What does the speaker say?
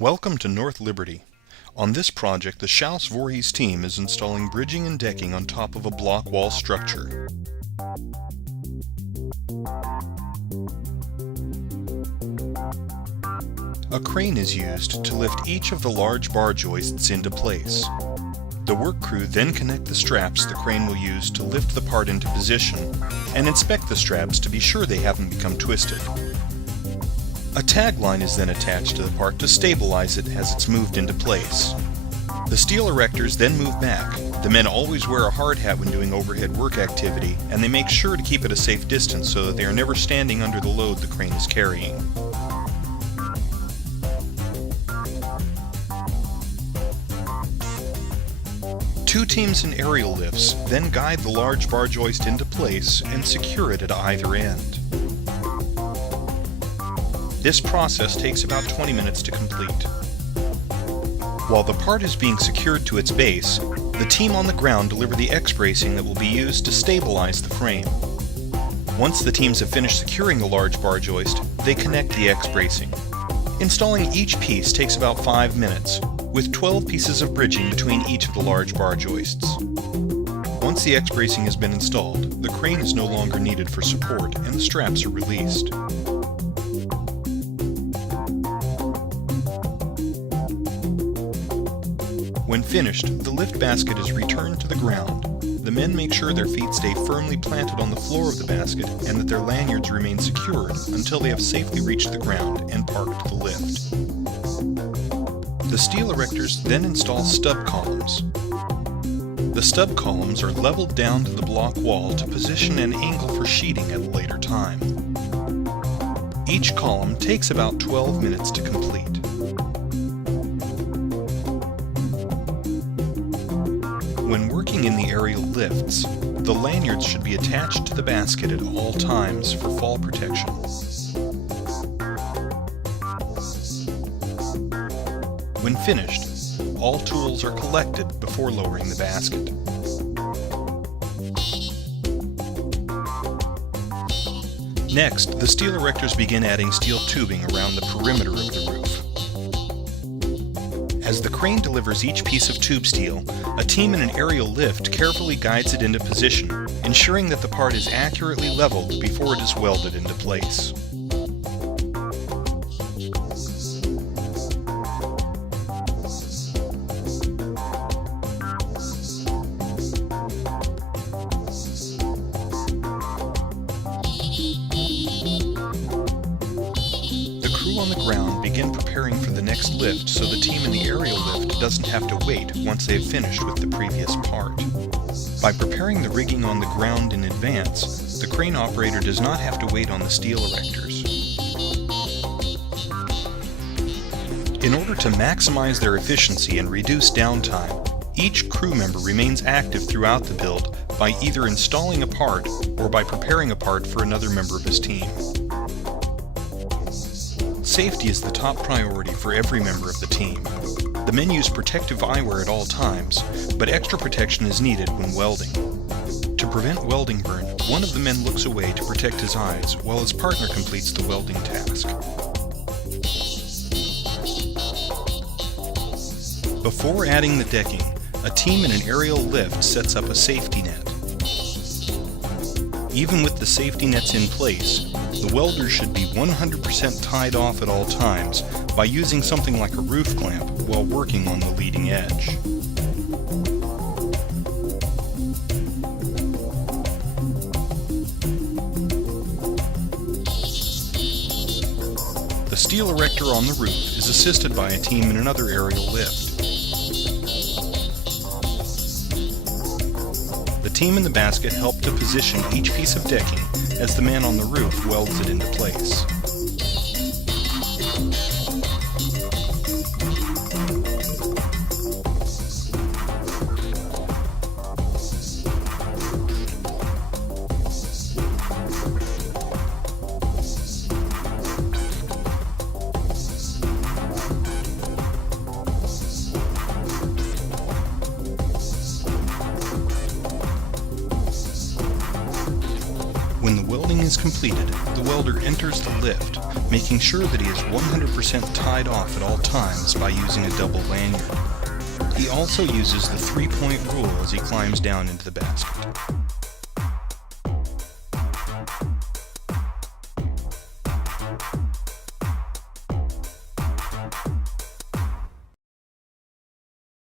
Welcome to North Liberty. On this project, the Schaus Voorhees team is installing bridging and decking on top of a block wall structure. A crane is used to lift each of the large bar joists into place. The work crew then connect the straps the crane will use to lift the part into position and inspect the straps to be sure they haven't become twisted. A tag line is then attached to the part to stabilize it as it's moved into place. The steel erectors then move back. The men always wear a hard hat when doing overhead work activity, and they make sure to keep at a safe distance so that they are never standing under the load the crane is carrying. Two teams in aerial lifts then guide the large bar joist into place and secure it at either end. This process takes about 20 minutes to complete. While the part is being secured to its base, the team on the ground deliver the X-bracing that will be used to stabilize the frame. Once the teams have finished securing the large bar joist, they connect the X-bracing. Installing each piece takes about 5 minutes, with 12 pieces of bridging between each of the large bar joists. Once the X-bracing has been installed, the crane is no longer needed for support and the straps are released. When finished, the lift basket is returned to the ground. The men make sure their feet stay firmly planted on the floor of the basket and that their lanyards remain secured until they have safely reached the ground and parked the lift. The steel erectors then install stub columns. The stub columns are leveled down to the block wall to position an angle for sheeting at a later time. Each column takes about 12 minutes to complete. When working in the aerial lifts, the lanyards should be attached to the basket at all times for fall protection. When finished, all tools are collected before lowering the basket. Next, the steel erectors begin adding steel tubing around the perimeter of the roof. As the crane delivers each piece of tube steel, a team in an aerial lift carefully guides it into position, ensuring that the part is accurately leveled before it is welded into place. On the ground begin preparing for the next lift so the team in the aerial lift doesn't have to wait once they've finished with the previous part. By preparing the rigging on the ground in advance, the crane operator does not have to wait on the steel erectors. In order to maximize their efficiency and reduce downtime, each crew member remains active throughout the build by either installing a part or by preparing a part for another member of his team. Safety is the top priority for every member of the team. The men use protective eyewear at all times, but extra protection is needed when welding. To prevent welding burn, one of the men looks away to protect his eyes while his partner completes the welding task. Before adding the decking, a team in an aerial lift sets up a safety net. Even with the safety nets in place, the welder should be 100% tied off at all times by using something like a roof clamp while working on the leading edge. The steel erector on the roof is assisted by a team in another aerial lift. The team in the basket help to position each piece of decking as the man on the roof welds it into place. When the welding is completed, the welder enters the lift, making sure that he is 100% tied off at all times by using a double lanyard. He also uses the 3-point rule as he climbs down into the basket.